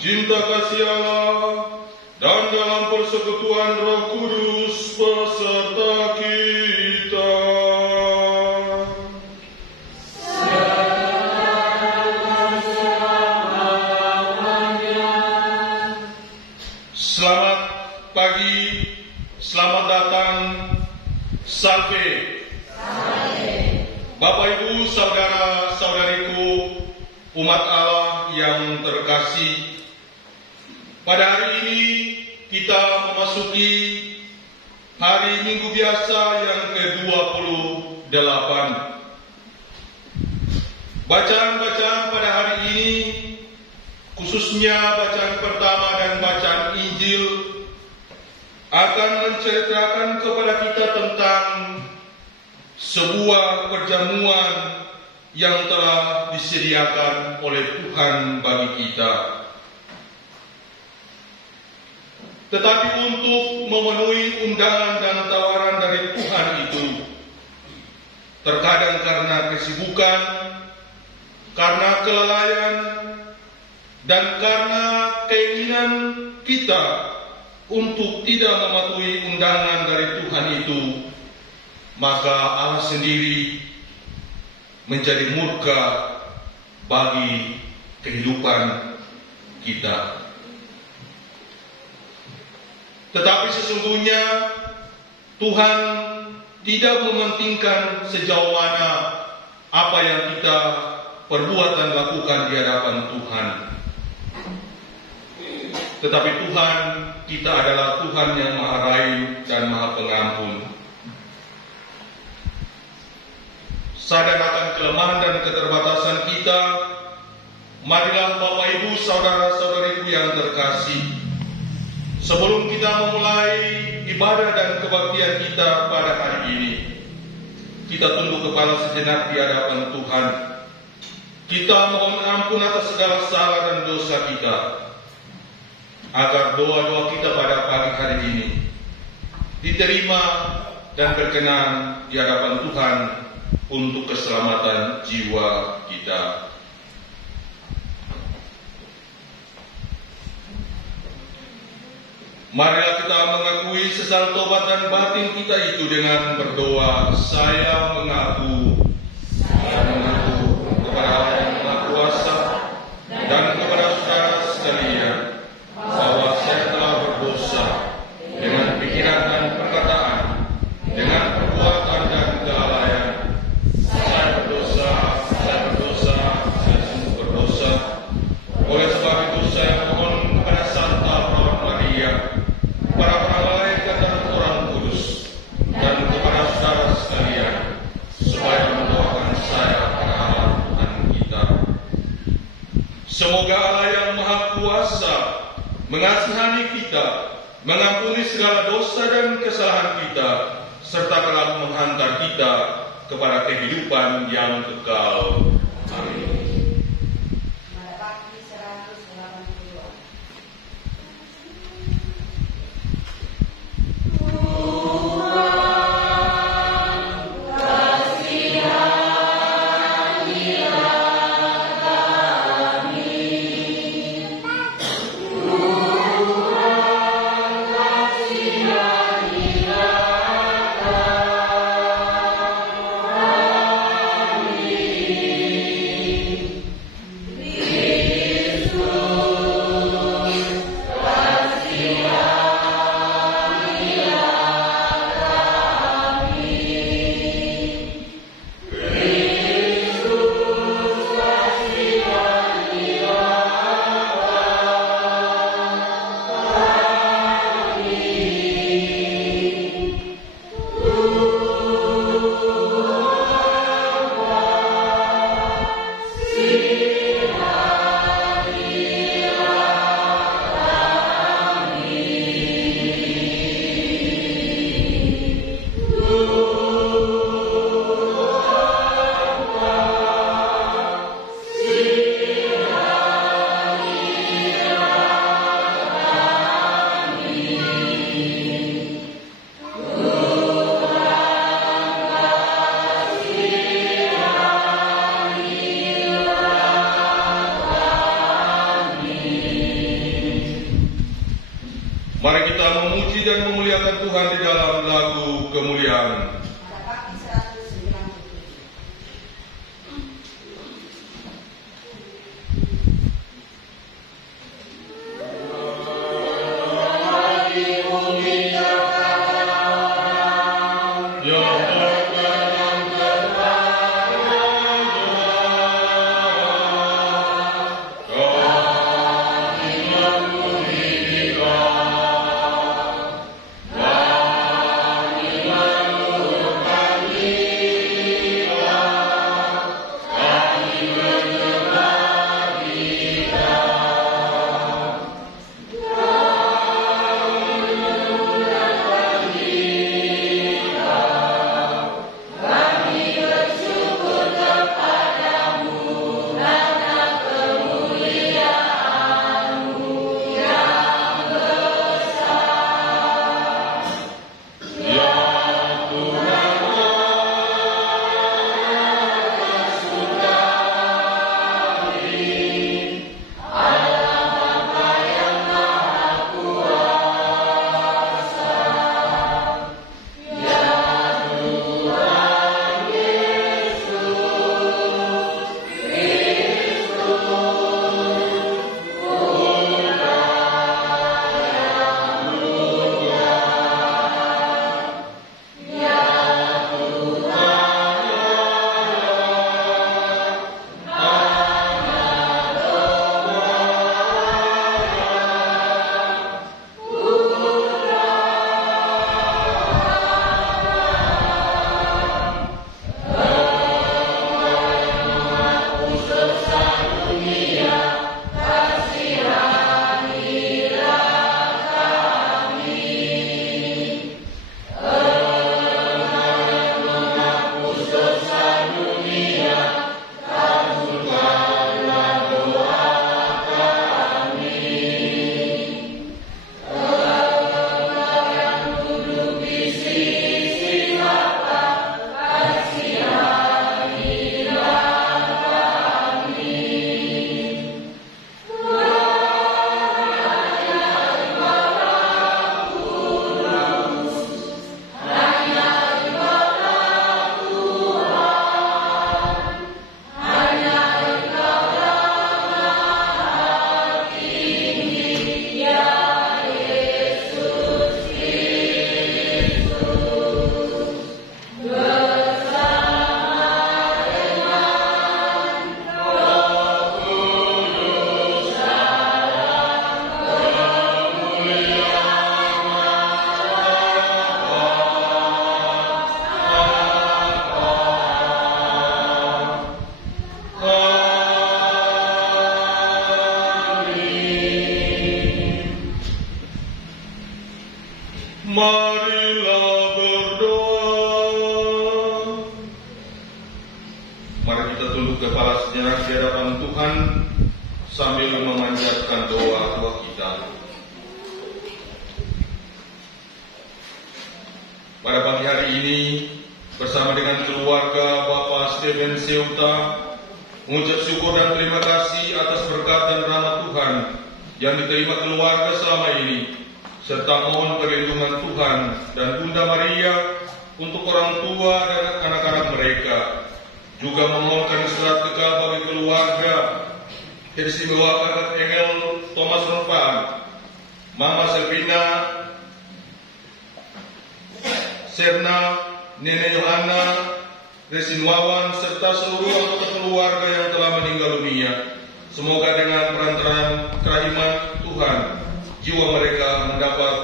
cinta kasih Allah, dan dalam persekutuan Roh Kudus beserta kita. Selamat pagi, selamat datang, Salve. Bapak Ibu, saudara-saudariku, umat Allah yang terkasih, pada hari ini kita memasuki hari Minggu biasa yang ke-28. Bacaan-bacaan pada hari ini, khususnya bacaan pertama dan bacaan Injil, akan menceritakan kepada kita tentang sebuah perjamuan yang telah disediakan oleh Tuhan bagi kita. Tetapi untuk memenuhi undangan dan tawaran dari Tuhan itu, terkadang karena kesibukan, karena kelalaian, dan karena keinginan kita untuk tidak mematuhi undangan dari Tuhan itu, maka Allah sendiri menjadi murka bagi kehidupan kita. Tetapi sesungguhnya Tuhan tidak mementingkan sejauh mana apa yang kita perbuat dan lakukan di hadapan Tuhan. Tetapi Tuhan kita adalah Tuhan yang Maha Baik dan Maha Pengampun. Sadar akan kelemahan dan keterbatasan kita, marilah Bapak Ibu, saudara-saudariku yang terkasih, sebelum kita memulai ibadah dan kebaktian kita pada hari ini, kita tunduk kepala sejenak di hadapan Tuhan. Kita mohon ampun atas segala salah dan dosa kita, agar doa-doa kita pada pagi hari ini diterima dan berkenan di hadapan Tuhan untuk keselamatan jiwa kita. Marilah kita mengakui sesal tobat dan batin kita itu dengan berdoa. Saya mengaku kepada Allah yang Maha Kuasa dan kepada saudara sekalian bahwa saya telah berdosa dengan pikiran dan perkataan, dengan perbuatan dan kelalaian. Saya berdosa, saya sungguh berdosa. Oleh sebab itu saya mohon kepada Santa Perawan Maria, para malaikat dan orang kudus, dan kepada saudara sekalian, supaya mendoakan saya pada Allah Tuhan kita. Semoga Allah yang Maha Kuasa mengasihani kita, mengampuni segala dosa dan kesalahan kita, serta kelak menghantar kita kepada kehidupan yang kekal. Amin. Amin. Mari kita memuji dan memuliakan Tuhan di dalam lagu kemuliaan. Marilah berdoa. Mari kita tunduk kepala sejenak di hadapan Tuhan sambil memanjatkan doa kita. Pada pagi hari ini bersama dengan keluarga Bapak Stephen Seuta mengucap syukur dan terima kasih atas berkat dan rahmat Tuhan yang diterima keluarga selama ini, serta mohon perlindungan Tuhan dan Bunda Maria untuk orang tua dan anak-anak mereka. Juga memohonkan surat kekal bagi keluarga teristimewa Kakak Engel Thomas Ronfan, Mama Selvina, Serna, Nenek Yohana, Resin Wawan, serta seluruh anggota keluarga yang telah meninggal dunia. Semoga dengan perantaraan kerahiman Tuhan, jiwa mereka mendapat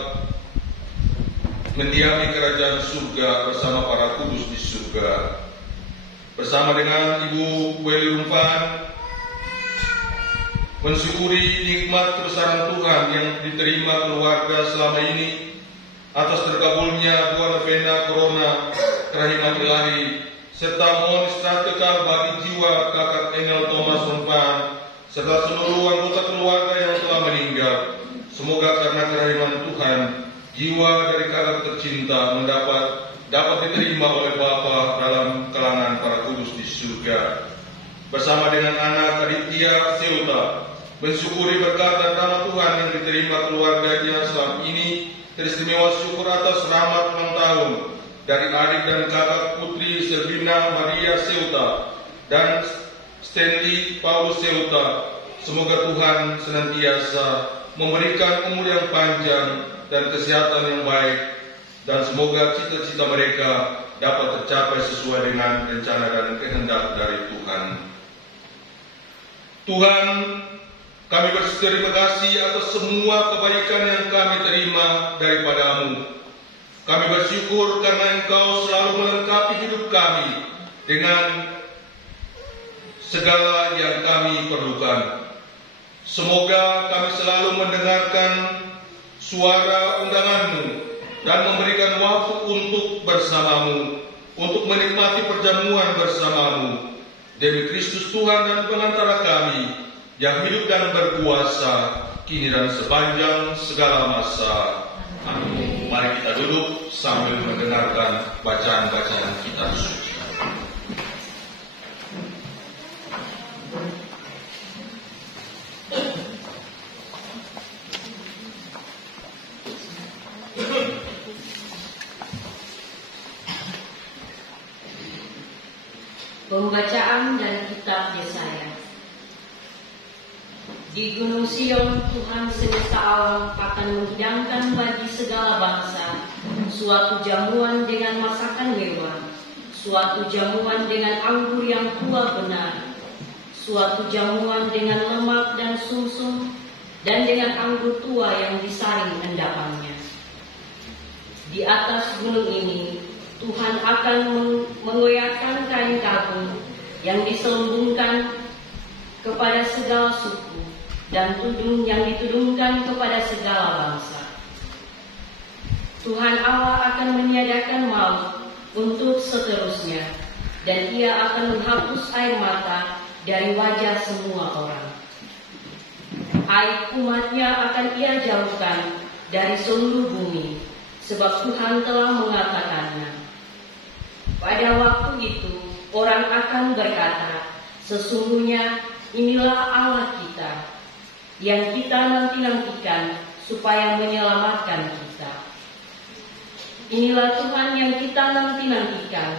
mendiami kerajaan surga bersama para kudus di surga. Bersama dengan Ibu Weli Rumpan, mensyukuri nikmat kebesaran Tuhan yang diterima keluarga selama ini atas terkabulnya 2 novena Corona kerahiman ilahi, serta mohon istirahat kekal bagi jiwa Kakak Engel Thomas Rumpan serta seluruh anggota keluarga yang telah meninggal. Semoga karena kerahiman Tuhan, jiwa dari kakak tercinta dapat diterima oleh Bapa dalam kalangan para kudus di surga. Bersama dengan anak Aditya Seuta, mensyukuri berkat dan rahmat Tuhan yang diterima keluarganya selama ini teristimewa syukur atas rahmat ulang tahun dari adik dan kakak putri Selvina Maria Seuta dan Stanley Paulus Seuta. Semoga Tuhan senantiasa memberikan umur yang panjang dan kesehatan yang baik, dan semoga cita-cita mereka dapat tercapai sesuai dengan rencana dan kehendak dari Tuhan. Tuhan, kami berterima kasih atas semua kebaikan yang kami terima daripada-Mu. Kami bersyukur karena Engkau selalu melengkapi hidup kami dengan segala yang kami perlukan. Semoga kami selalu mendengarkan suara undangan-Mu dan memberikan waktu untuk bersama-Mu, untuk menikmati perjamuan bersama-Mu. Demi Kristus Tuhan dan pengantara kami, yang hidup dan berkuasa, kini dan sepanjang segala masa. Amin. Mari kita duduk sambil mendengarkan bacaan-bacaan kitab suci. Pembacaan dari kitab Yesaya. Di Gunung Sion, Tuhan semesta alam akan menghidangkan bagi segala bangsa suatu jamuan dengan masakan mewah, suatu jamuan dengan anggur yang tua benar, suatu jamuan dengan lemak dan sumsum, dan dengan anggur tua yang disaring endapannya. Di atas gunung ini, Tuhan akan mengoyakkan kain kafan yang diselubungkan kepada segala suku, dan tudung yang ditudungkan kepada segala bangsa. Tuhan Allah akan meniadakan maut untuk seterusnya, dan Ia akan menghapus air mata dari wajah semua orang. Aib umatnya akan Ia jauhkan dari seluruh bumi, sebab Tuhan telah mengatakannya. Pada waktu itu, orang akan berkata, sesungguhnya inilah Allah kita, yang kita nanti-nantikan supaya menyelamatkan kita. Inilah Tuhan yang kita nanti-nantikan.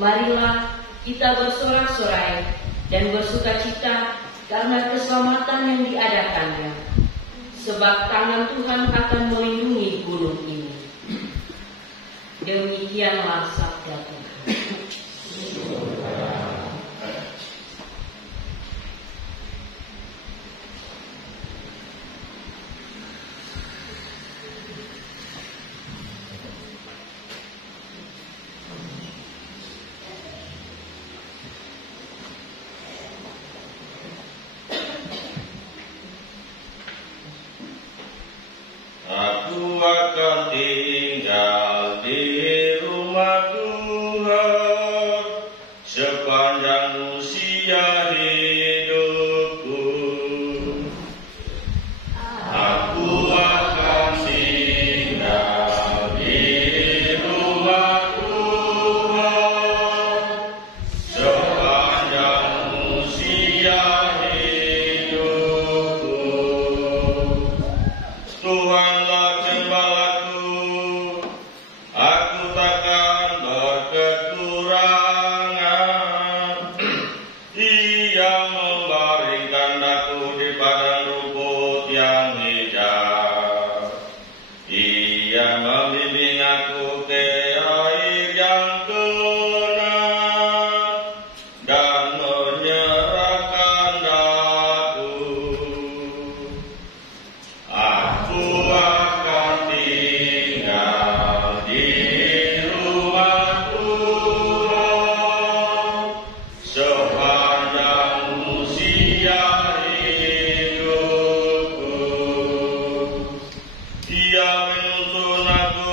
Marilah kita bersorak-sorai dan bersukacita karena keselamatan yang diadakannya. Sebab tangan Tuhan akan melindungi gunung ini. Demikianlah sabda Tuhan. Aku akan tinggal di rumah Tuhan sepanjang usia hidupku. Aku akan tinggal di rumah Tuhan sepanjang usia hidupku. Tuhanlah gembalaku, aku takkan berkekurangan. Ia membaringkan aku di padang rumput yang hijau. Ia membimbing aku ke air yang tenang dan menyerahkan daku. Aku akan tinggal di rumah Tuhan sepanjang usia hidupku. Ia menuntun aku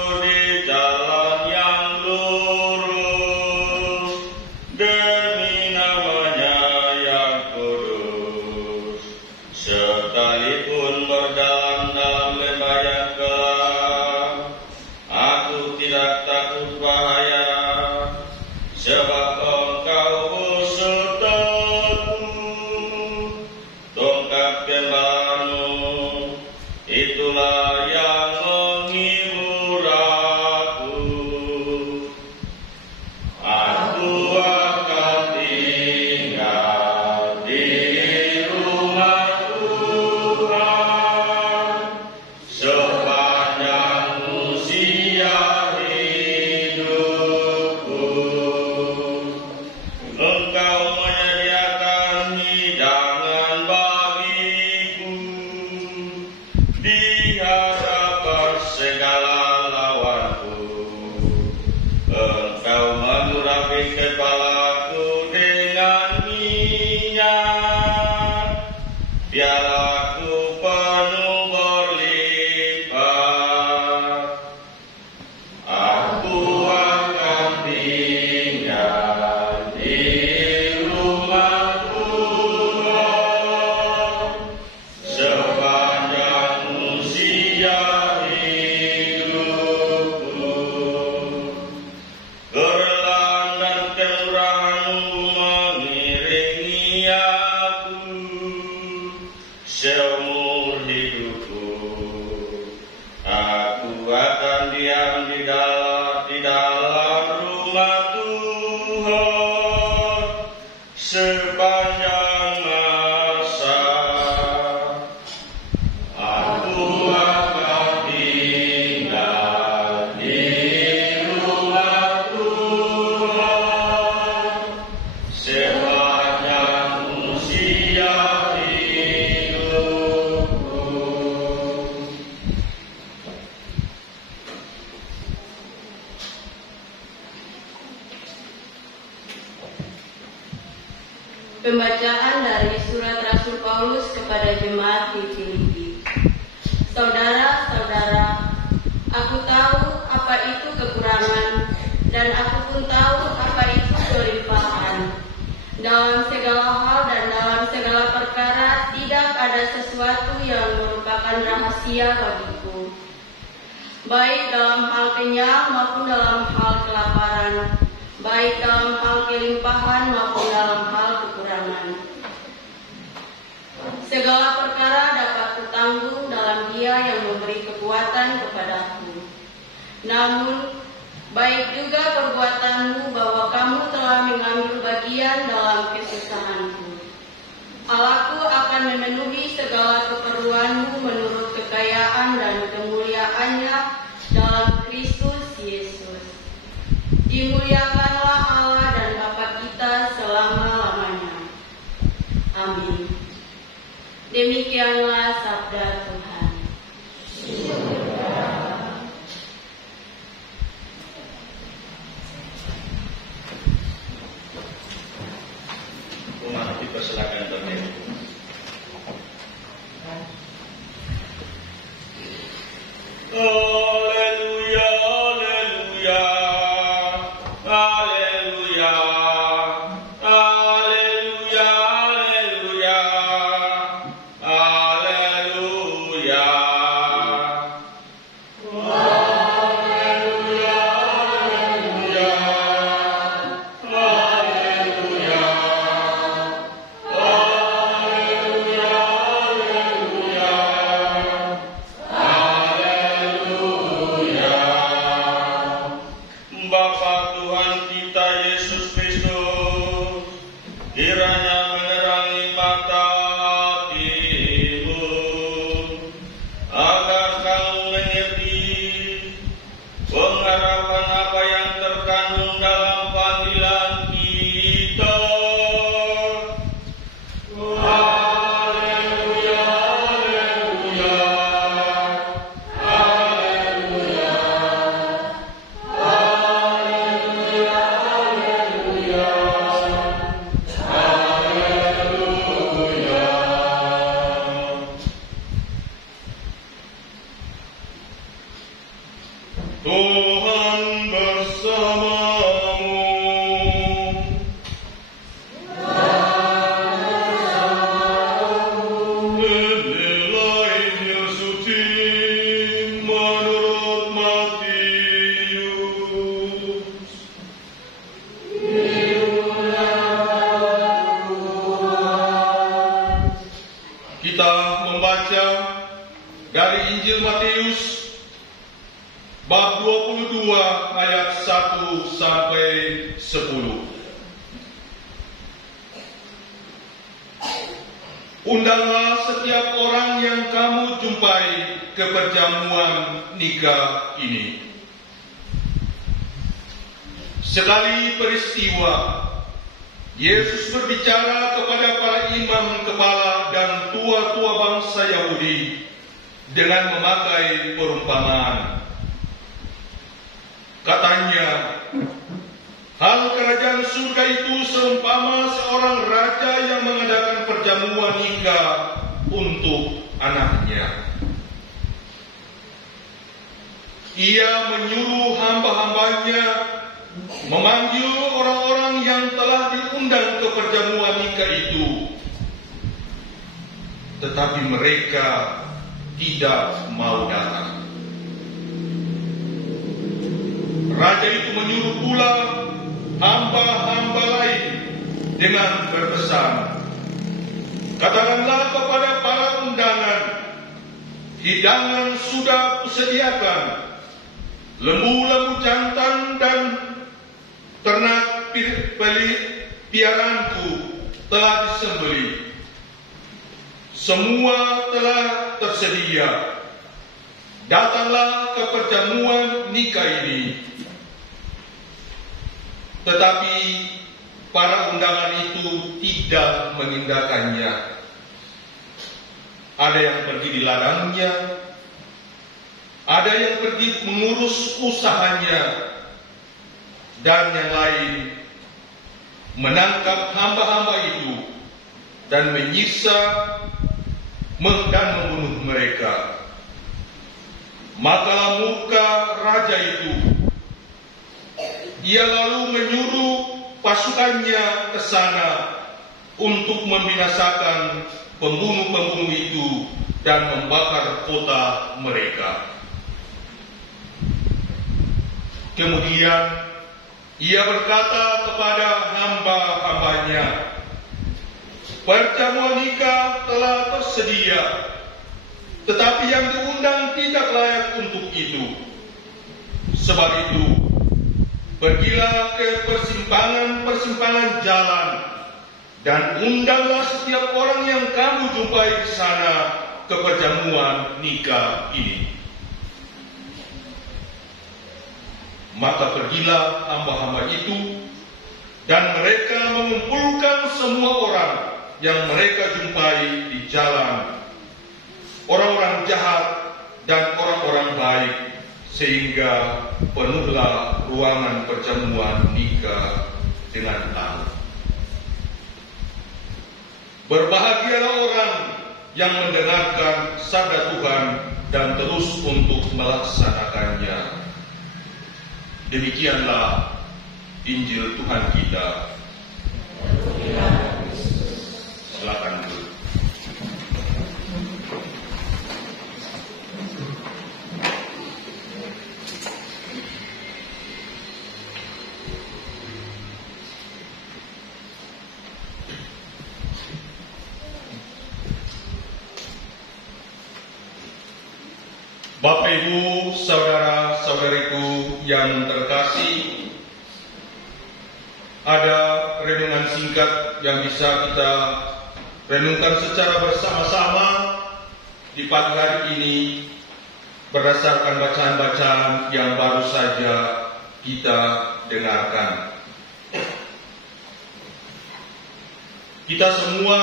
di hadapan segala lawanku. Engkau mengurapi kepalaku dengan minyak, pialaku penuh berlipat. Aku akan tinggal di rumah Tuhan sepanjang usia hidupku. Kerelaan dan kemurahan-Mu mengiringi aku seumur hidupku. Aku akan diam di dalam rumah Tuhan sepanjang masa. Aku akan tinggal di rumah Tuhan sepanjang usia hidupku. Pembacaan dari surat Rasul Paulus kepada jemaat di Filipi. Saudara-saudara, aku tahu apa itu kekurangan dan aku pun tahu apa itu kelimpahan. Dalam segala hal dan dalam segala perkara tidak ada sesuatu yang merupakan rahasia bagiku, baik dalam hal kenyang maupun dalam hal kelaparan, baik dalam hal kelimpahan maupun dalam hal kekurangan. Segala perkara dapat kutanggung dalam Dia yang memberi kekuatan kepadaku. Namun, baik juga perbuatanmu bahwa kamu telah mengambil bagian dalam kesusahanku. Allahku akan memenuhi segala keperluanmu menurut kekayaan dan kemuliaannya dalam Kristus Yesus. Dimuliakanlah Allah dan Bapa kita selama-lamanya. Amin. Demikianlah sabda Tuhan. Umat dipersilakan berdiri. Haleluya, haleluya, haleluya, haleluya, haleluya, haleluya, haleluya, Bapa Tuhan kita Yesus Kristus, kiranya menerangi mata hatimu, agar kamu mengerti pengharapan apa yang terkandung dalam panggilan kita. Haleluya, haleluya, haleluya, haleluya, haleluya, Tuhan bersamamu. Inilah Injil suci menurut Matius. Kita membaca dari Injil Matius bab 22 ayat 1 sampai 10. Undanglah setiap orang yang kamu jumpai ke perjamuan nikah ini. Sekali peristiwa, Yesus berbicara kepada para imam kepala dan tua-tua bangsa Yahudi dengan memakai perumpamaan. Katanya, hal kerajaan surga itu seumpama seorang raja yang mengadakan perjamuan nikah untuk anaknya. Ia menyuruh hamba-hambanya memanggil orang-orang yang telah diundang ke perjamuan nikah itu, tetapi mereka tidak mau datang. Raja itu menyuruh pula hamba-hamba lain dengan berpesan, katakanlah kepada para undangan, hidangan sudah kusediakan, lembu-lembu jantan dan ternak piaraanku telah disembelih. Semua telah tersedia. Datanglah ke perjamuan nikah ini. Tetapi para undangan itu tidak mengindahkannya. Ada yang pergi di ladangnya, ada yang pergi mengurus usahanya, dan yang lain menangkap hamba-hamba itu dan menyiksa dan membunuh mereka. Maka murka raja itu. Ia lalu menyuruh pasukannya ke sana untuk membinasakan pembunuh-pembunuh itu dan membakar kota mereka. Kemudian ia berkata kepada hamba-hambanya, perjamuan nikah telah tersedia, tetapi yang diundang tidak layak untuk itu. Sebab itu, pergilah ke persimpangan-persimpangan jalan dan undanglah setiap orang yang kamu jumpai di sana ke perjamuan nikah ini. Maka pergilah hamba-hamba itu, dan mereka mengumpulkan semua orang yang mereka jumpai di jalan, orang-orang jahat dan orang-orang baik, sehingga penuhlah ruangan perjamuan nikah dengan tamu. Berbahagialah orang yang mendengarkan sabda Tuhan dan terus untuk melaksanakannya. Demikianlah Injil Tuhan kita. Silakan dulu. Bapak Ibu, saudara-saudariku yang terkasih, ada renungan singkat yang bisa kita renungkan secara bersama-sama di pagi hari ini berdasarkan bacaan-bacaan yang baru saja kita dengarkan. Kita semua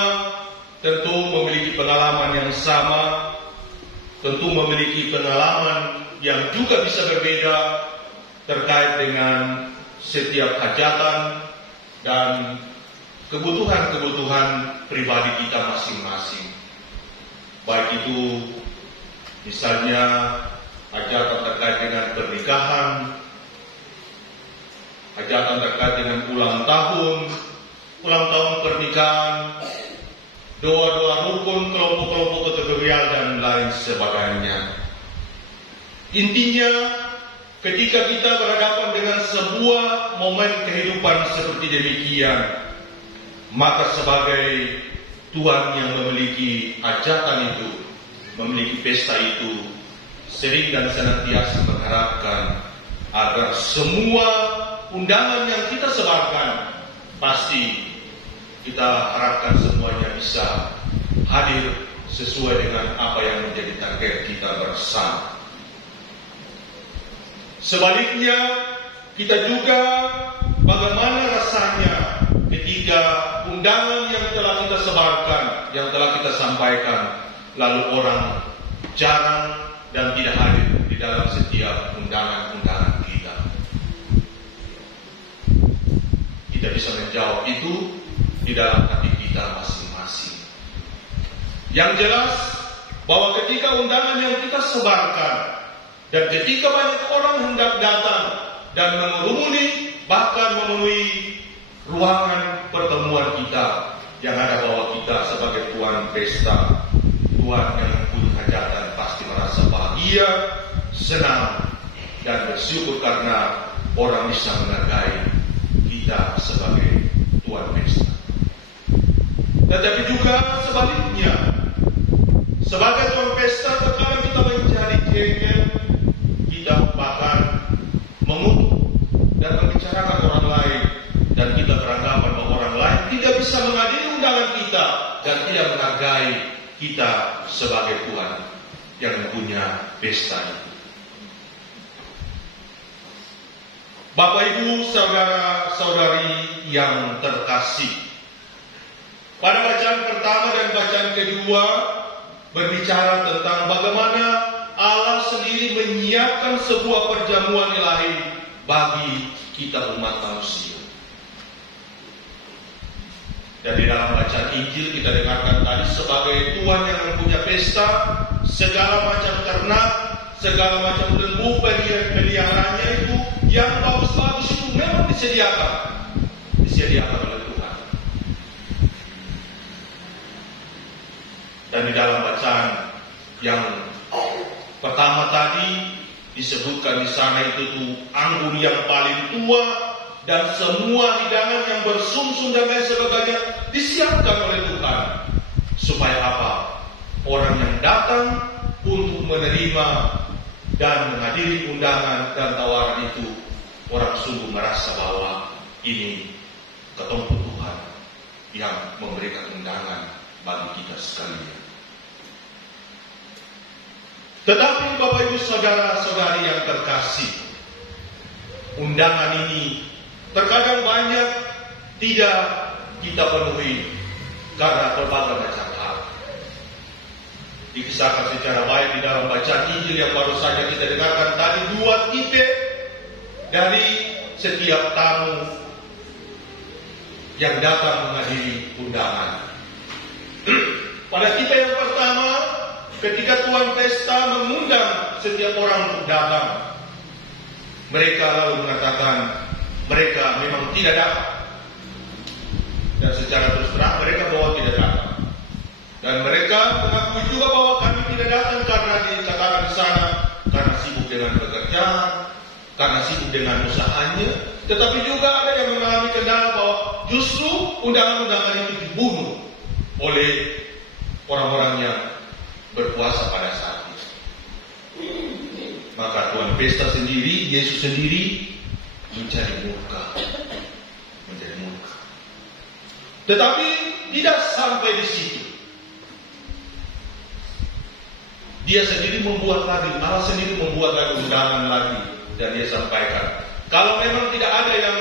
tentu memiliki pengalaman yang sama, tentu memiliki pengalaman yang juga bisa berbeda terkait dengan setiap hajatan dan kebutuhan-kebutuhan pribadi kita masing-masing. Baik itu misalnya hajatan terkait dengan pernikahan, hajatan terkait dengan ulang tahun pernikahan, doa-doa rukun, kelompok-kelompok kategorial dan lain sebagainya. Intinya, ketika kita berhadapan dengan sebuah momen kehidupan seperti demikian, maka sebagai Tuhan yang memiliki hajatan itu, memiliki pesta itu, sering dan senantiasa mengharapkan agar semua undangan yang kita sebarkan, pasti kita harapkan semuanya bisa hadir sesuai dengan apa yang menjadi target kita bersama. Sebaliknya, kita juga bagaimana rasanya ketika undangan yang telah kita sebarkan, yang telah kita sampaikan, lalu orang jarang dan tidak hadir di dalam setiap undangan-undangan kita. Kita bisa menjawab itu di dalam hati kita masing-masing. Yang jelas bahwa ketika undangan yang kita sebarkan dan ketika banyak orang hendak datang dan mengerumuni bahkan memenuhi ruangan pertemuan kita, yang ada bahwa kita sebagai tuan pesta, tuan yang punya hajatan pasti merasa bahagia, senang dan bersyukur karena orang bisa menghargai kita sebagai tuan pesta. Tetapi juga sebaliknya, sebagai tuan pesta terkadang kita menjadi jengkel, kita bahkan mengutuk dan membicarakan orang lain, dan kita beranggapan bahwa orang lain tidak bisa menghadiri undangan kita dan tidak menghargai kita sebagai tuan yang punya pesta itu. Bapak Ibu, saudara-saudari yang terkasih, pada bacaan pertama dan bacaan kedua berbicara tentang bagaimana Allah sendiri menyiapkan sebuah perjamuan ilahi bagi kita umat manusia. Dan di dalam bacaan Injil kita dengarkan tadi sebagai Tuhan yang mempunyai pesta, segala macam ternak, segala macam lembu peliharannya itu yang bagus-bagus itu memang disediakan oleh Tuhan. Dan di dalam bacaan yang pertama tadi disebutkan di sana itu tuh anggur yang paling tua dan semua hidangan yang bersumsum dan lain sebagainya disiapkan oleh Tuhan. Supaya apa? Orang yang datang untuk menerima dan menghadiri undangan dan tawaran itu, orang sungguh merasa bahwa ini ketemu Tuhan yang memberikan undangan bagi kita sekalian. Tetapi Bapak Ibu saudara-saudari yang terkasih, undangan ini terkadang banyak tidak kita penuhi karena berbagai macam hal. Dikisahkan secara baik di dalam bacaan Injil yang baru saja kita dengarkan tadi, 2 tipe dari setiap tamu yang datang menghadiri undangan. Pada tipe yang pertama, ketika tuan pesta mengundang setiap orang untuk datang, mereka lalu mengatakan mereka memang tidak dapat. Dan secara terus terang mereka bahwa tidak datang. Dan mereka mengakui juga bahwa kami tidak datang karena dikatakan di sana karena sibuk dengan pekerjaan, karena sibuk dengan usahanya. Tetapi juga ada yang mengalami kendala bahwa justru undangan-undangan itu dibunuh oleh orang-orang yang berpuasa pada saat itu. Maka Tuhan pesta sendiri, Yesus sendiri menjadi murka. Tetapi tidak sampai di situ. Dia sendiri membuat lagi, Allah sendiri membuat lagi undangan lagi, dan dia sampaikan, kalau memang tidak ada yang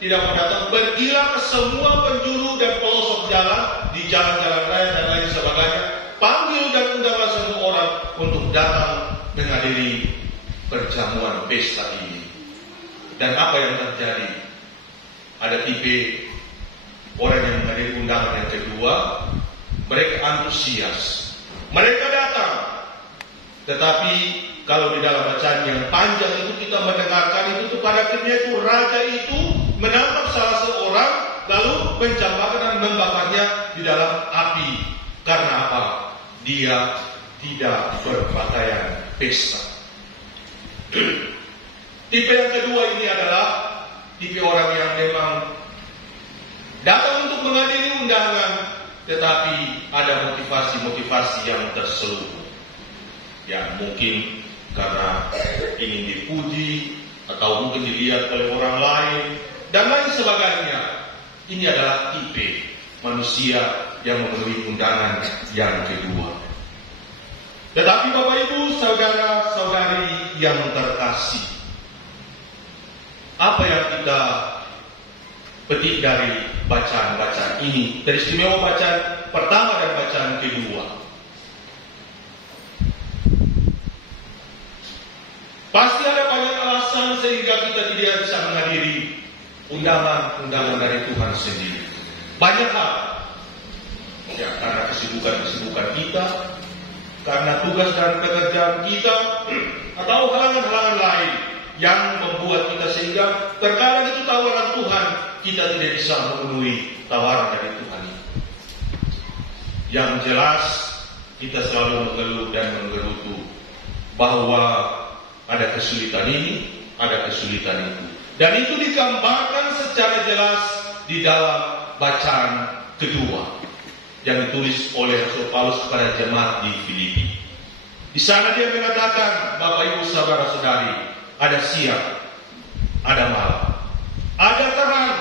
tidak mau datang, pergilah ke semua penjuru dan pelosok jalan, di jalan-jalan raya dan lain sebagainya, panggil dan undanglah semua orang untuk datang menghadiri perjamuan pesta ini. Dan apa yang terjadi? Ada tipe orang yang menghadiri undangan yang kedua, mereka antusias, mereka datang. Tetapi kalau di dalam bacaan yang panjang itu kita mendengarkan itu pada akhirnya itu raja itu menangkap salah seorang lalu mencampakkan dan membakarnya di dalam api. Karena apa? Dia tidak berpakaian pesta. Tipe yang kedua ini adalah tipe orang yang memang datang untuk menghadiri undangan, tetapi ada motivasi-motivasi yang terselubung. Ya mungkin karena ingin dipuji atau mungkin dilihat oleh orang lain dan lain sebagainya. Ini adalah tipe manusia yang memenuhi undangan yang kedua. Tetapi Bapak Ibu, saudara-saudari yang terkasih, apa yang kita petik dari bacaan-bacaan ini, teristimewa bacaan pertama dan bacaan kedua? Pasti ada banyak alasan sehingga kita tidak bisa menghadiri undangan-undangan dari Tuhan sendiri. Banyak hal. Ya, karena kesibukan kita, karena tugas dan pekerjaan kita, atau halangan-halangan lain yang membuat kita sehingga terkadang itu tawaran Tuhan kita tidak bisa memenuhi tawaran dari Tuhan itu. Yang jelas kita selalu mengeluh dan menggerutu bahwa ada kesulitan ini, ada kesulitan itu. Dan itu digambarkan secara jelas di dalam bacaan kedua yang ditulis oleh Rasul Paulus kepada jemaat di Filipi. Di sana dia mengatakan, Bapak Ibu saudara-saudari, ada siang, ada malam, ada terang,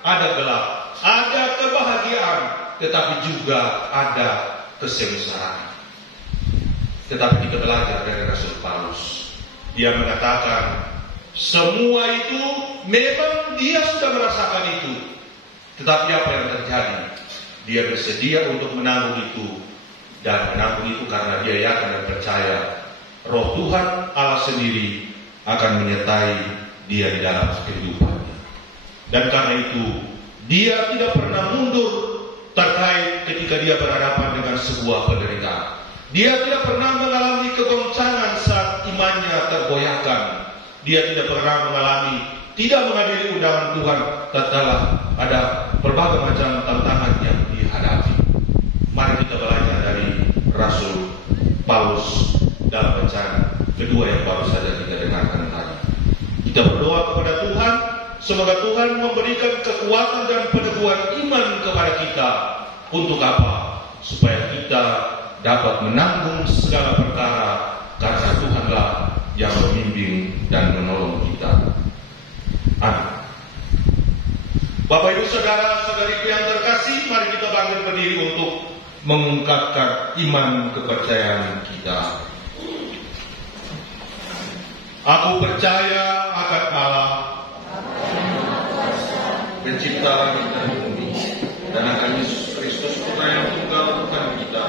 ada gelap, ada kebahagiaan, tetapi juga ada kesengsaraan. Tetapi kita belajar dari Rasul Paulus. Dia mengatakan, semua itu memang dia sudah merasakan itu. Tetapi apa yang terjadi? Dia bersedia untuk menanggung itu. Dan menanggung itu karena dia yakin dan percaya Roh Tuhan Allah sendiri akan menyertai dia di dalam kehidupannya. Dan karena itu dia tidak pernah mundur terkait ketika dia berhadapan dengan sebuah penderitaan. Dia tidak pernah mengalami kegoncangan saat imannya tergoyahkan. Dia tidak pernah tidak menghadiri undangan Tuhan tatkala ada berbagai macam tantangan yang dihadapi. Mari kita belajar dari Rasul Paulus dalam bacaan kedua yang baru saja kita dengarkan tadi. Kita berdoa kepada Tuhan, semoga Tuhan memberikan kekuatan dan peneguhan iman kepada kita. Untuk apa? Supaya kita dapat menanggung segala perkara, karena Tuhanlah yang membimbing dan menolong kita. Amin. Bapak Ibu saudara-saudariku yang terkasih, mari kita bangkit berdiri untuk mengungkapkan iman kepercayaan kita. Aku percaya akan Allah, Pencipta langit dan bumi, dan akan Yesus Kristus Putra yang tunggal Tuhan kita,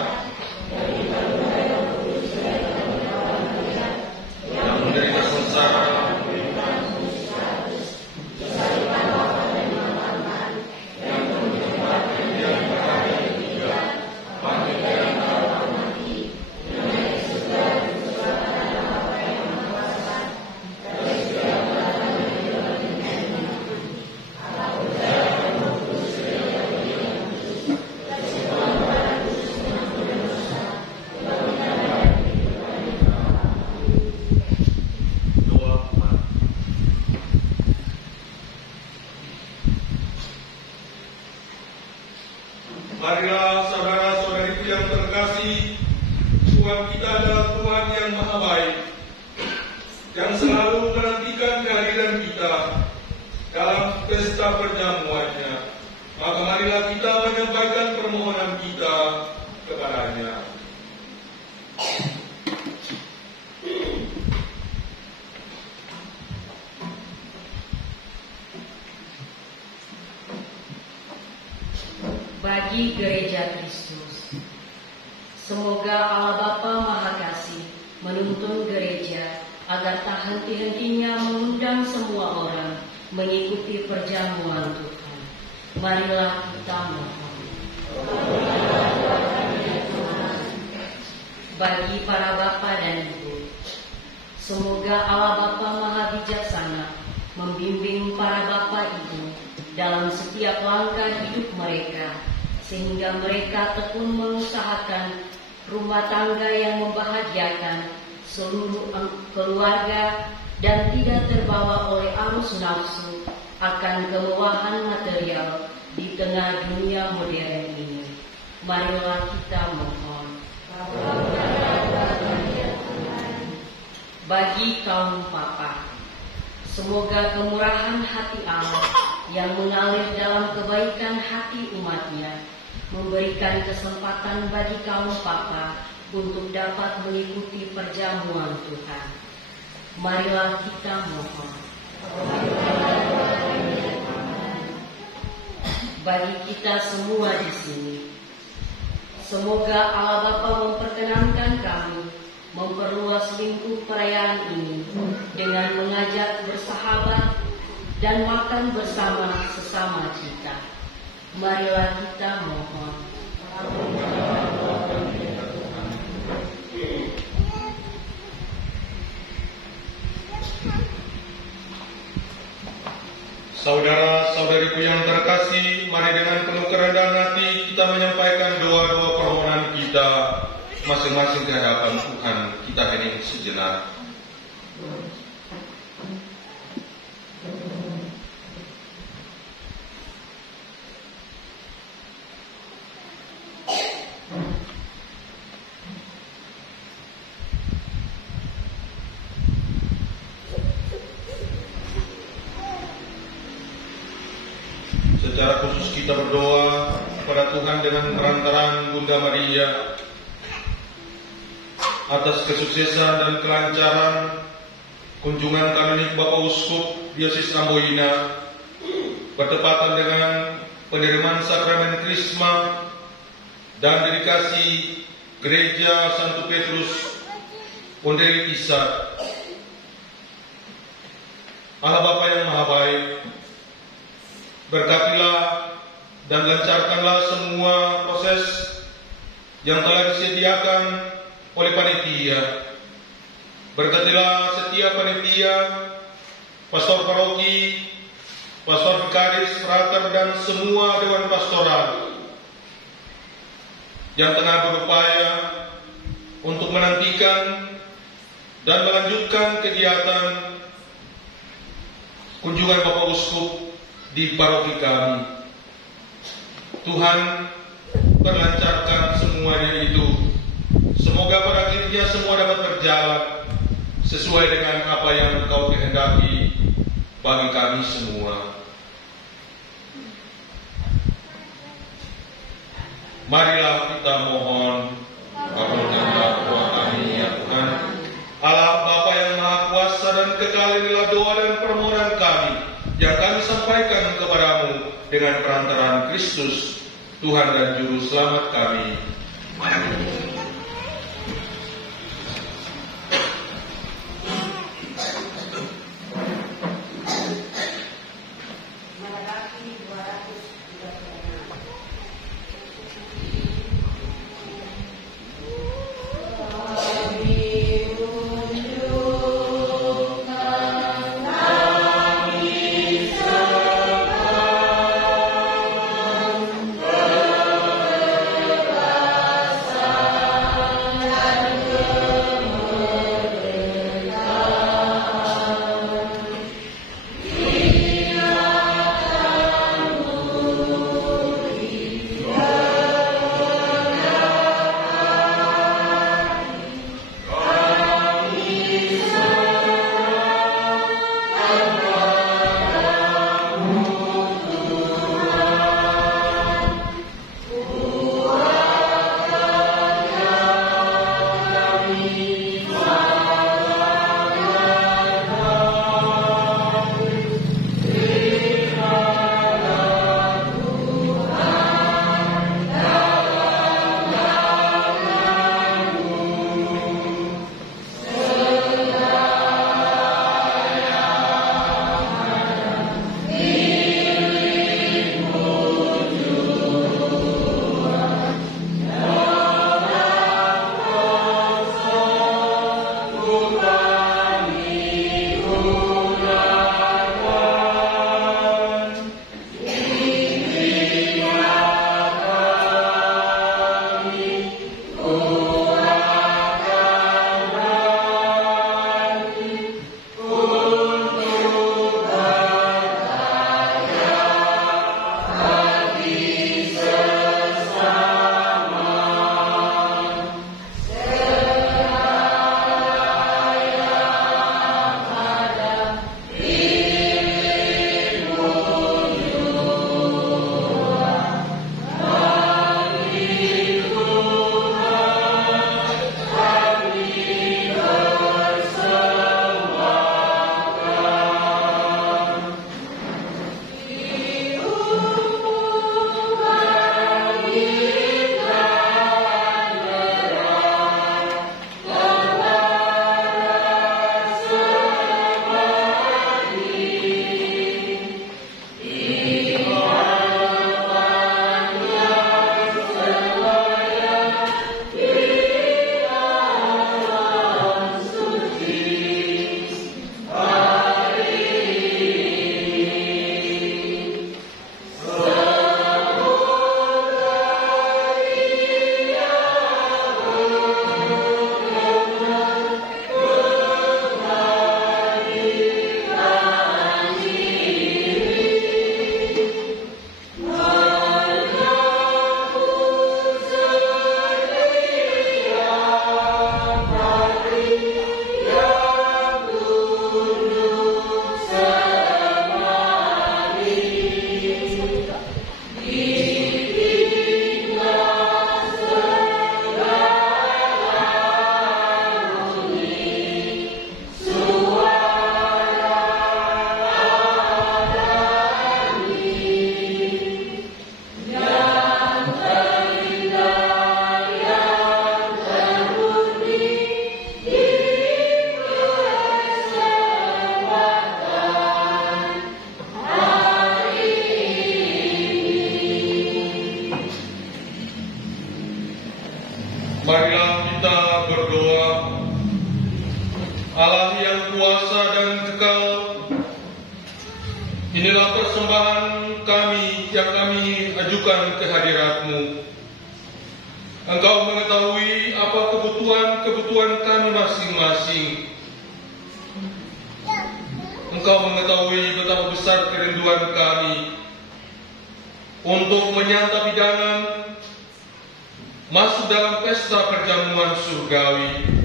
yang menderita sengsara Marilah saudara-saudariku yang terkasih, Tuhan kita adalah Tuhan yang maha baik, yang selalu menantikan kehadiran kita dalam pesta perjamuannya. Maka marilah kita menyampaikan permohonan kita kepadanya. Bagi Gereja Kristus, semoga Allah Bapa Maha Kasih menuntun gereja agar tak henti-hentinya mengundang semua orang mengikuti perjamuan Tuhan. Marilah kita mohon. Bagi para bapa dan ibu, semoga Allah Bapa Maha Bijaksana membimbing para bapa ibu dalam setiap langkah hidup mereka, sehingga mereka tekun mengusahakan rumah tangga yang membahagiakan seluruh keluarga dan tidak terbawa oleh arus nafsu akan kemewahan material di tengah dunia modern ini. Marilah kita mohon. Bagi kaum papa, semoga kemurahan hati Allah yang mengalir dalam kebaikan hati umatnya memberikan kesempatan bagi kaum papa untuk dapat mengikuti perjamuan Tuhan. Marilah kita mohon. Bagi kita semua di sini, semoga Allah Bapa memperkenankan kami memperluas lingkup perayaan ini dengan mengajak bersahabat dan makan bersama sesama kita. Marilah kita mohon. Saudara-saudariku yang terkasih, mari dengan penuh kerendahan hati kita menyampaikan doa-doa permohonan kita masing-masing ke hadapan Tuhan. Kita hening sejenak. Secara khusus kita berdoa kepada Tuhan dengan perantaraan Bunda Maria atas kesuksesan dan kelancaran kunjungan kanonik Bapak Uskup Diosis Amboina bertepatan dengan penerimaan sakramen Krisma dan dedikasi Gereja Santo Petrus Ponderi Isa. Allah Bapa yang Maha Baik, berkatilah dan lancarkanlah semua proses yang telah disediakan oleh panitia. Berkatilah setiap panitia, pastor paroki, pastor vikaris, frater, dan semua dewan pastoral yang tengah berupaya untuk menantikan dan melanjutkan kegiatan kunjungan Bapak Uskup di paroki kami. Tuhan, berlancarkan semuanya itu. Semoga pada akhirnya semua dapat berjalan sesuai dengan apa yang Engkau kehendaki bagi kami semua. Marilah kita mohon, kabulkanlah doa kami ya Tuhan. Allah Bapa yang Maha Kuasa dan kekal, inilah doa dan permohonan kami yang kami sampaikan kepadamu dengan perantaraan Kristus, Tuhan dan Juru Selamat kami. Bebas Allah yang kuasa dan kekal, inilah persembahan kami yang kami ajukan ke hadirat-Mu. Engkau mengetahui apa kebutuhan kami masing-masing. Engkau mengetahui betapa besar kerinduan kami untuk menyantap hidangan masuk dalam pesta perjamuan surgawi.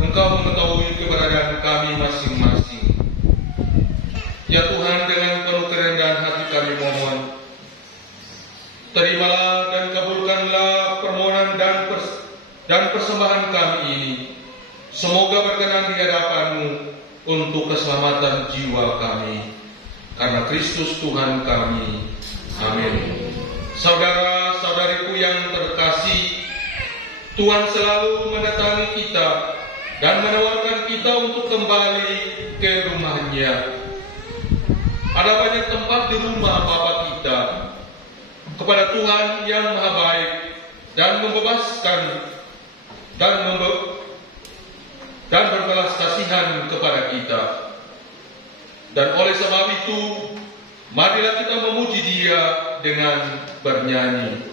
Engkau mengetahui keberadaan kami masing-masing. Ya Tuhan, dengan penuh kerendahan hati kami mohon, terimalah dan kabulkanlah permohonan dan persembahan kami ini. Semoga berkenan di hadapan-Mu untuk keselamatan jiwa kami. Karena Kristus Tuhan kami. Amin. Saudara-saudariku yang terkasih, Tuhan selalu mendatangi kita dan menawarkan kita untuk kembali ke rumah-Nya. Ada banyak tempat di rumah Bapa kita. Kepada Tuhan yang Maha Baik dan membebaskan dan berbelas kasihan kepada kita. Dan oleh sebab itu, marilah kita memuji Dia dengan bernyanyi.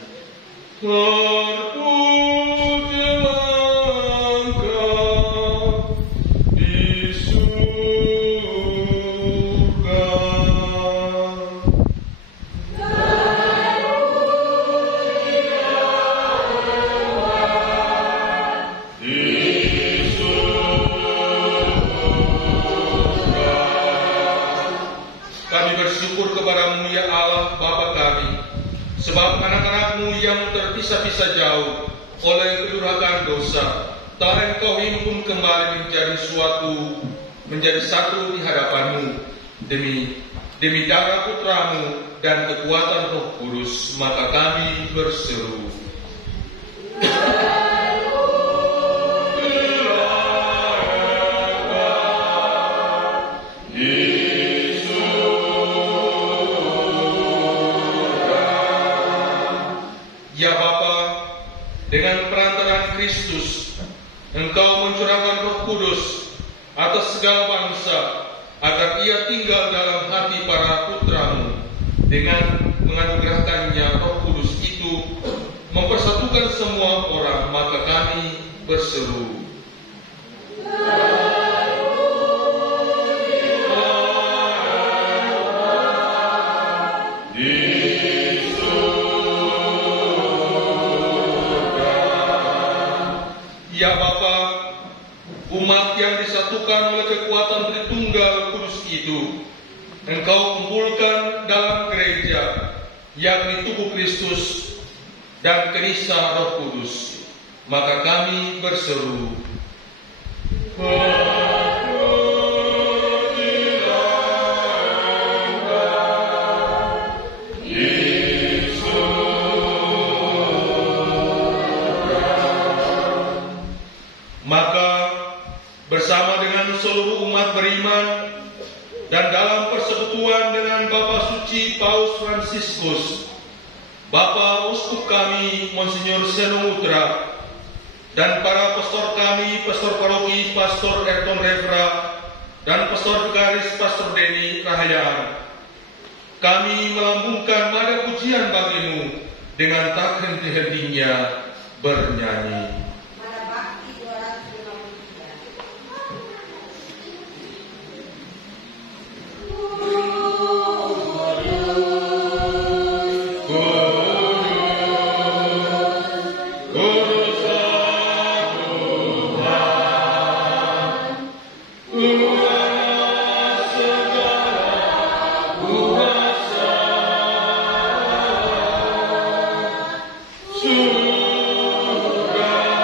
Terpujilah Engkau di surga. Kami bersyukur kepada-Mu ya Allah Bapa kami, sebab anak-anak-Mu yang terpisah-pisah jauh oleh kedurhakaan dosa telah Engkau himpun kembali menjadi satu di hadapan-Mu demi darah Putra-Mu dan kekuatan Roh Kudus. Maka kami berseru, ya Bapa, dengan perantaraan Kristus, Engkau mencurahkan Roh Kudus atas segala bangsa, agar Ia tinggal dalam hati para putra-Mu. Dengan menganugerahkannya Roh Kudus itu mempersatukan semua orang, maka kami berseru, ya Bapa, umat yang disatukan oleh kekuatan Tritunggal Kudus itu, Engkau kumpulkan dalam gereja, yakni tubuh Kristus dan kenisah Roh Kudus. Maka kami berseru, maka bersama dengan seluruh umat beriman dan dalam persekutuan dengan Bapa Suci Paus Fransiskus, Bapa Uskup kami Monsinyur Seno Utra, dan para pastor kami, Pastor Paroki Pastor Ayrton Refra dan Pastor Vikaris Pastor Denny Rahayaan, kami melambungkan nada pujian bagi-Mu dengan tak henti-hentinya bernyanyi. Surga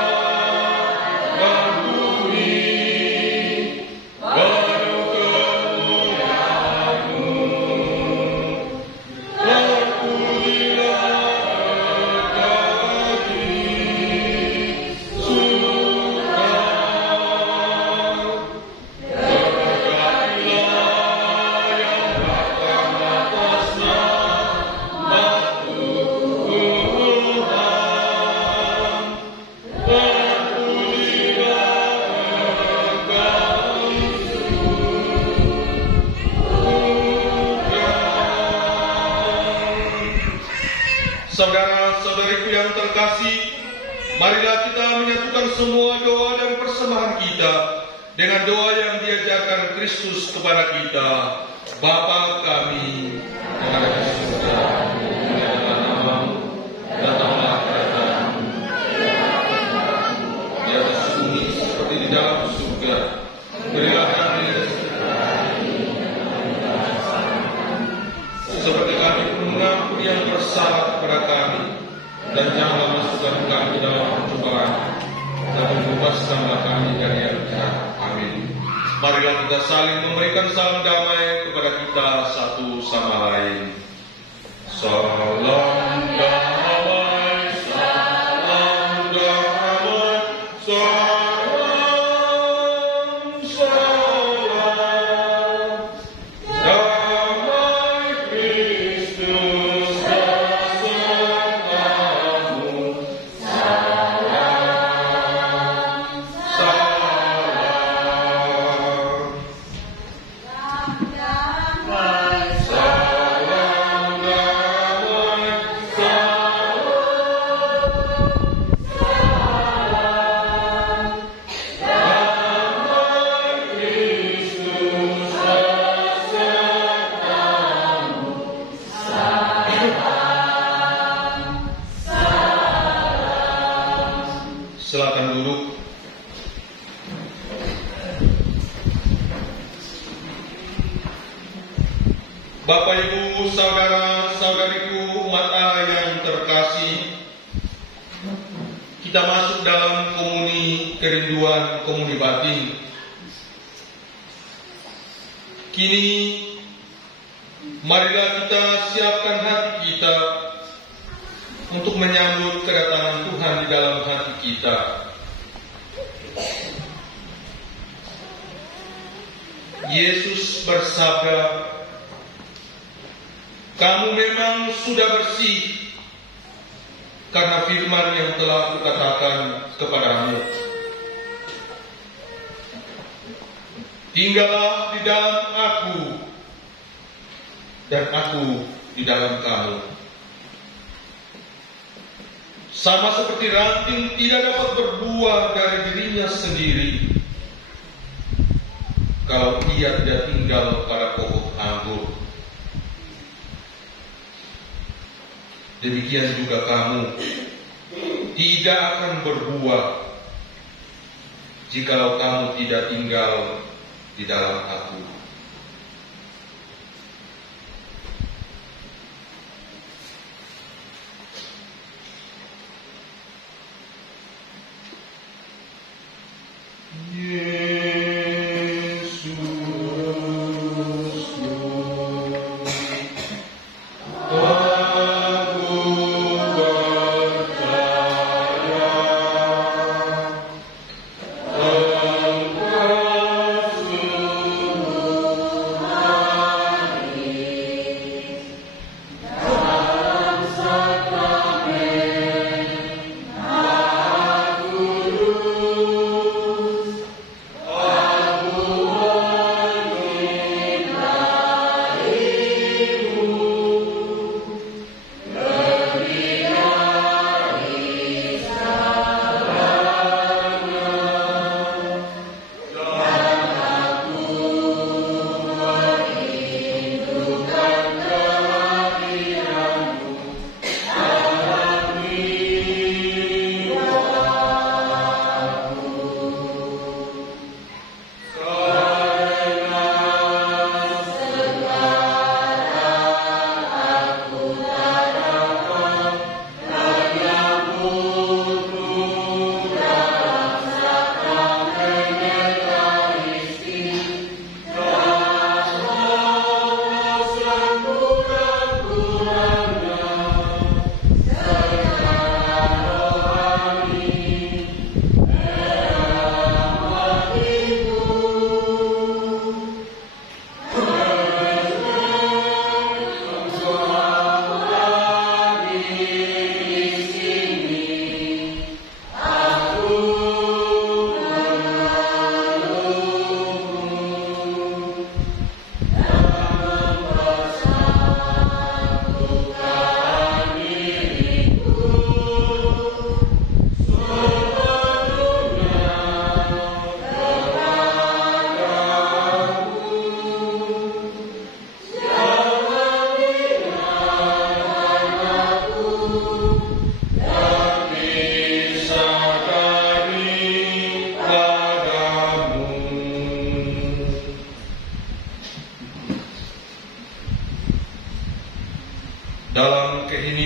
Saudara-saudariku yang terkasih, marilah kita menyatukan semua doa dan persembahan kita dengan doa yang diajarkan Kristus kepada kita. Bapa kami yang ada di surga, dimuliakanlah namamu, datanglah kerajaanmu, di atas bumi seperti di dalam surga. Berilah kami seperti kami pun mengampuni yang bersalah kepada kami, dan janganlah masukkan kami ke dalam pencobaan, tapi bebaskanlah kami dari yang jahat. Amin. Marilah kita saling memberikan salam damai kepada kita satu sama lain. Salam damai, salam damai, salam, salam. Damai Kristus besertamu. Salam, salam. Damai, salam damai, salam, damai Kristus besertamu. Silakan duduk. Bapak, Ibu, saudara-saudariku, umat Allah yang terkasih, kita masuk dalam komuni kerinduan, komuni batin. Kini, marilah kita siapkan hati kita untuk menyambut kedatangan Tuhan di dalam hati kita. Yesus bersabda, "Kamu memang sudah bersih karena firman yang telah kukatakan kepadamu. Tinggallah di dalam aku, dan aku di dalam kamu. Sama seperti ranting tidak dapat berbuah dari dirinya sendiri kalau ia tidak tinggal pada pokok anggur. Demikian juga kamu tidak akan berbuah jikalau kamu tidak tinggal di dalam aku." Yesus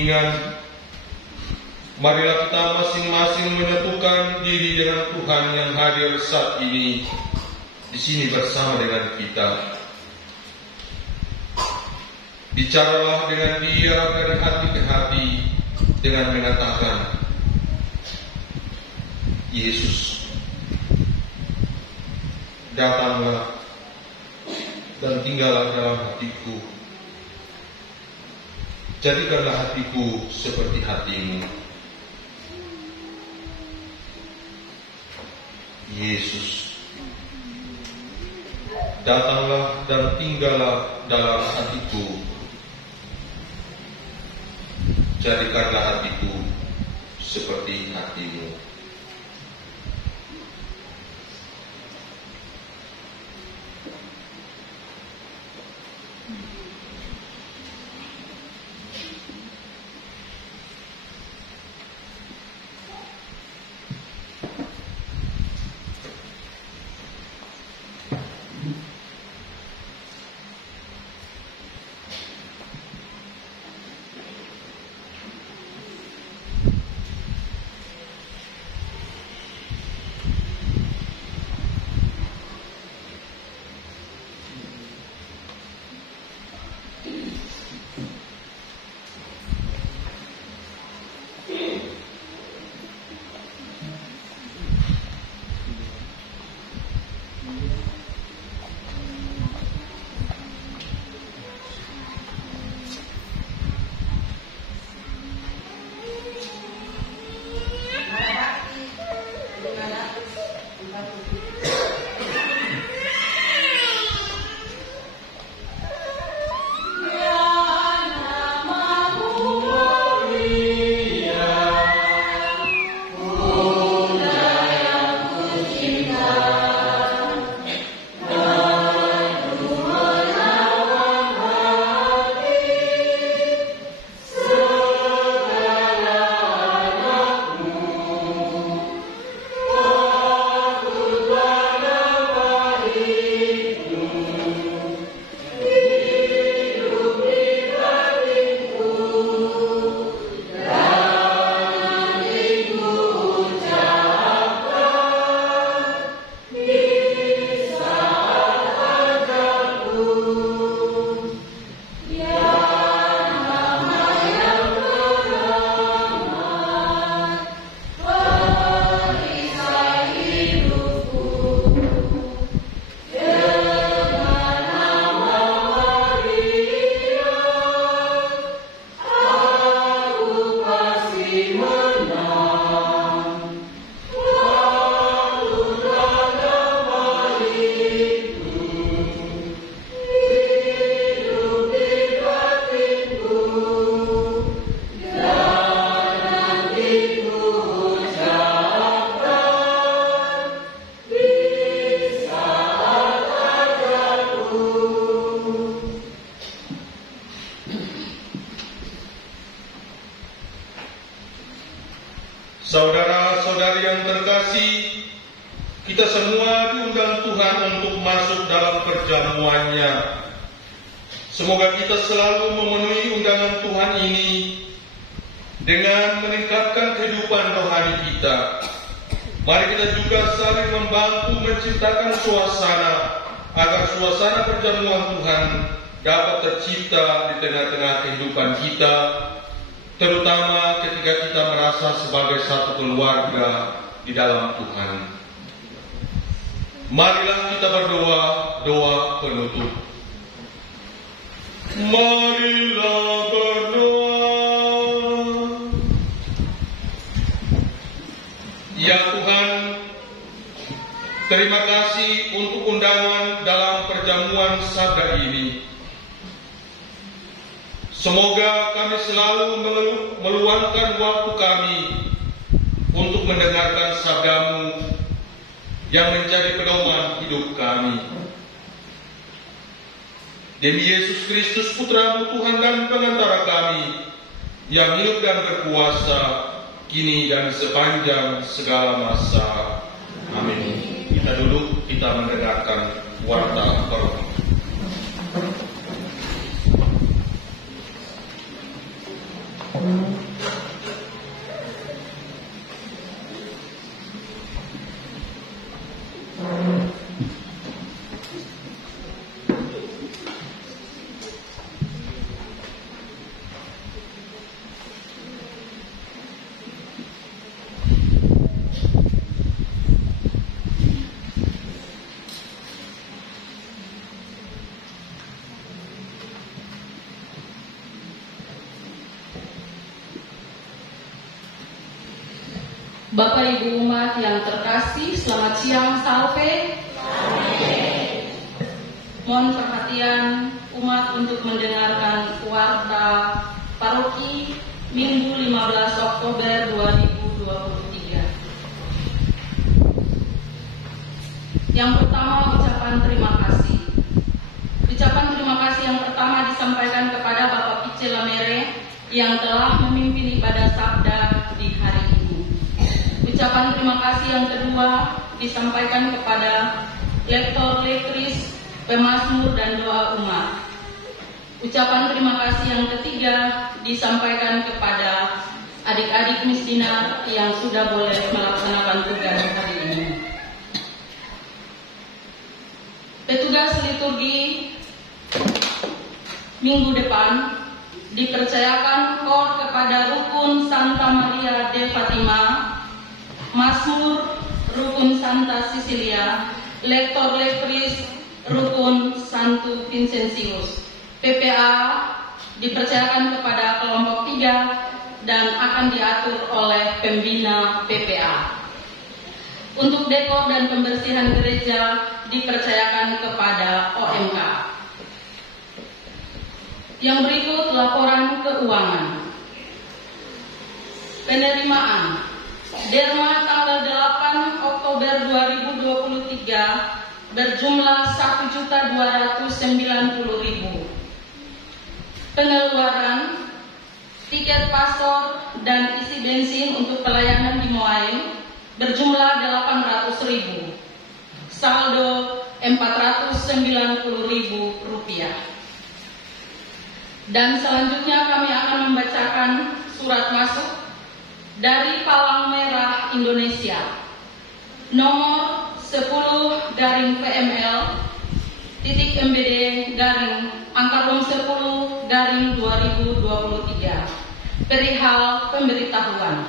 bimbingan, marilah kita masing-masing menyatukan diri dengan Tuhan yang hadir saat ini di sini bersama dengan kita. Bicaralah dengan Dia dari hati ke hati dengan mengatakan, Yesus, datanglah dan tinggallah dalam hatiku. Jadikanlah hatiku seperti hatimu. Yesus, datanglah dan tinggallah dalam hatiku. Jadikanlah hatiku seperti hatimu. Saudara-saudari yang terkasih, kita semua diundang Tuhan untuk masuk dalam perjamuannya. Semoga kita selalu memenuhi undangan Tuhan ini dengan meningkatkan kehidupan rohani kita. Mari kita juga saling membantu menciptakan suasana agar suasana perjamuan Tuhan dapat tercipta di tengah-tengah kehidupan kita, terutama ketika kita merasa sebagai satu keluarga di dalam Tuhan. Marilah kita berdoa doa penutup. Marilah berdoa. Ya Tuhan, terima kasih untuk undangan dalam perjamuan sabda ini. Semoga kami selalu meluangkan waktu kami untuk mendengarkan sabda-Mu yang menjadi pedoman hidup kami. Demi Yesus Kristus, Putra-Mu Tuhan dan pengantara kami, yang hidup dan berkuasa kini dan sepanjang segala masa. Amin. Kita duduk, kita mendengarkan warta Roh. Amin. Bapak Ibu umat yang terkasih, selamat siang, salve. Mohon perhatian umat untuk mendengarkan warta paroki Minggu 15 Oktober 2023. Yang pertama, ucapan terima kasih. Ucapan terima kasih yang pertama disampaikan kepada Bapak Pice Lamere yang telah memimpin ibadah sabda di hari ini. Ucapan terima kasih yang kedua disampaikan kepada lektor, lektris, pemazmur dan doa umat. Ucapan terima kasih yang ketiga disampaikan kepada adik-adik misdinar yang sudah boleh melaksanakan tugas hari ini. Petugas liturgi minggu depan dipercayakan kor kepada Rukun Santa Maria de Fatima, Mazmur Rukun Santa Cecilia, lektor, lektris Rukun Santo Vincentius. PPA dipercayakan kepada kelompok 3 dan akan diatur oleh pembina PPA. Untuk dekor dan pembersihan gereja dipercayakan kepada OMK. Yang berikut laporan keuangan. Penerimaan Derma tanggal 8 Oktober 2023 berjumlah 1.290.000. Pengeluaran tiket pastor dan isi bensin untuk pelayanan di Moain berjumlah 800.000. Saldo 490.000 rupiah. Dan selanjutnya kami akan membacakan surat masuk dari Palang Merah Indonesia nomor 10-MBD-10-2023 perihal pemberitahuan.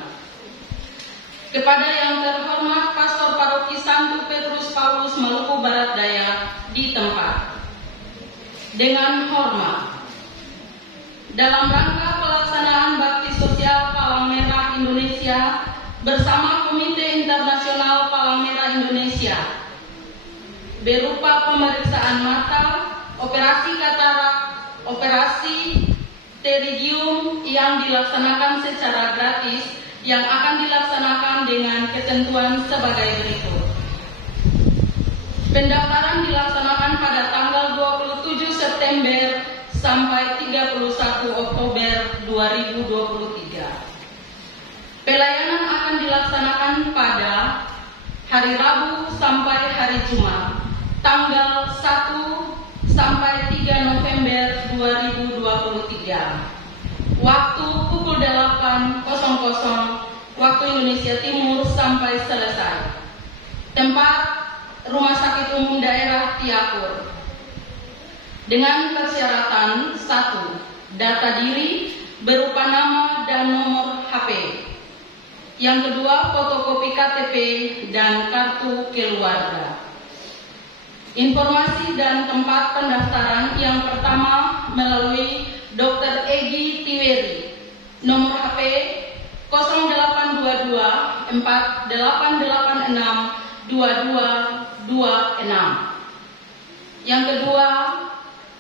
Kepada yang terhormat Pastor Paroki Santo Petrus Paulus Maluku Barat Daya di tempat. Dengan hormat, dalam rangka pelaksanaan bakti sosial Palang Merah Indonesia bersama Komite Internasional Palang Merah Indonesia berupa pemeriksaan mata, operasi katarak, operasi pterygium yang dilaksanakan secara gratis yang akan dilaksanakan dengan ketentuan sebagai berikut. Pendaftaran dilaksanakan pada tanggal 27 September sampai 31 Oktober 2023. Pelayanan akan dilaksanakan pada hari Rabu sampai hari Jumat, tanggal 1 sampai 3 November 2023. Waktu pukul 8.00 waktu Indonesia Timur sampai selesai. Tempat Rumah Sakit Umum Daerah Tiakur. Dengan persyaratan 1. Data diri berupa nama dan nomor HP. Yang kedua, fotokopi KTP dan kartu keluarga. Informasi dan tempat pendaftaran yang pertama melalui Dr. Egi Tiweri, nomor HP 0822 4886 2226. Yang kedua,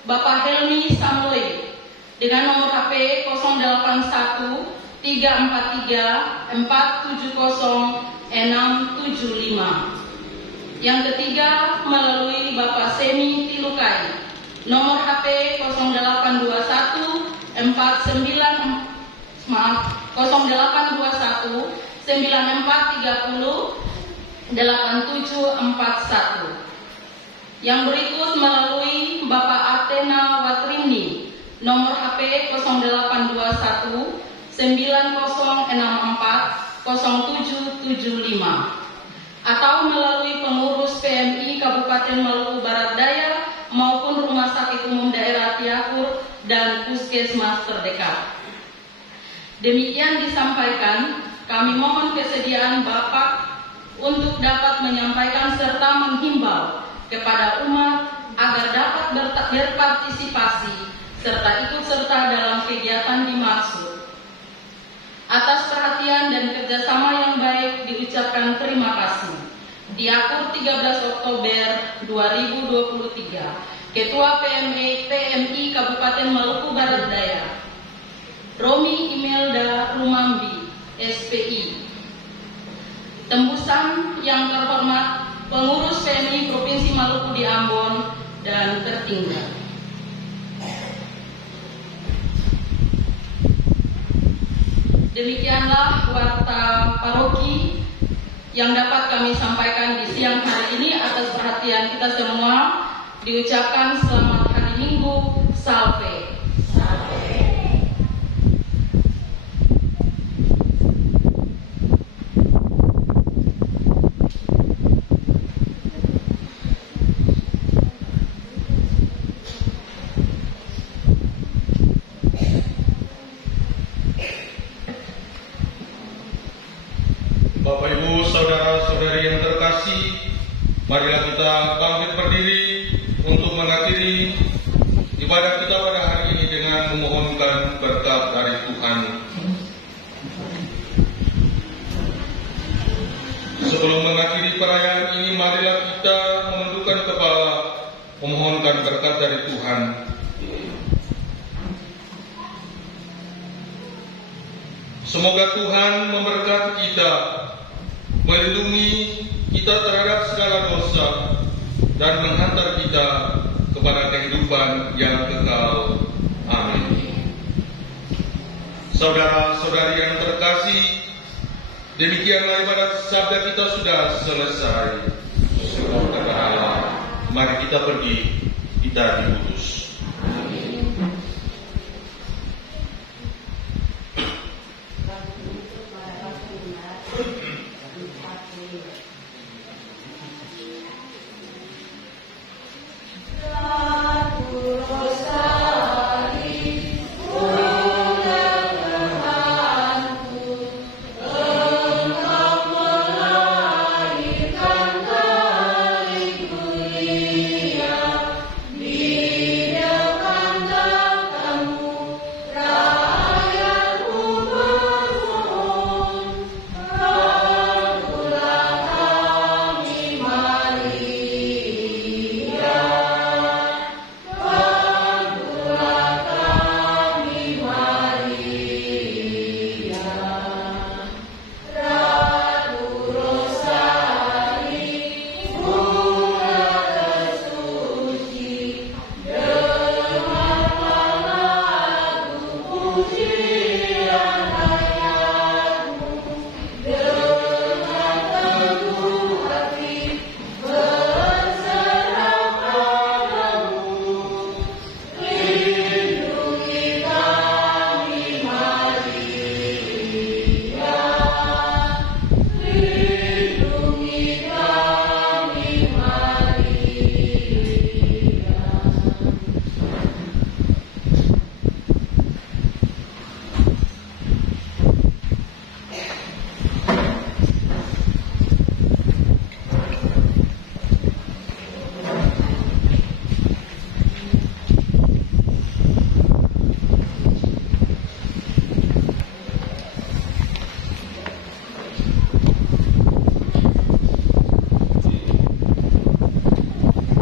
Bapak Helmi Samuel dengan nomor HP 081 343 470 675. Yang ketiga, melalui Bapak Semi Tilukai, nomor HP 0821 0921 9430 8741. Yang berikut melalui Bapak Athena Watrini, nomor HP 0821 9064 0775, atau melalui pengurus PMI Kabupaten Maluku Barat Daya maupun Rumah Sakit Umum Daerah Tiakur dan Puskesmas terdekat. Demikian disampaikan, kami mohon kesediaan Bapak untuk dapat menyampaikan serta menghimbau kepada umat agar dapat berpartisipasi serta ikut serta dalam kegiatan dimaksud. Atas perhatian dan kerjasama yang baik diucapkan terima kasih. Diakur 13 Oktober 2023, Ketua PMI Kabupaten Maluku Barat Daya, Romi Imelda Rumambi, SPI. Tembusan yang terhormat Pengurus PMI Provinsi Maluku di Ambon dan tertinggal. Demikianlah warta paroki yang dapat kami sampaikan di siang hari ini. Atas perhatian kita semua, diucapkan selamat hari Minggu, Salve. Bapak Ibu, saudara-saudari yang terkasih, marilah kita bangkit berdiri untuk mengakhiri ibadah kita pada hari ini dengan memohonkan berkat dari Tuhan. Sebelum mengakhiri perayaan ini, marilah kita menundukkan kepala, memohonkan berkat dari Tuhan. Semoga Tuhan memberkati kita, melindungi kita terhadap segala dosa, dan menghantar kita kepada kehidupan yang kekal. Amin. Saudara-saudari yang terkasih, demikianlah ibadat sabda kita sudah selesai. Syukur kepada Allah. Mari kita pergi, kita diutus.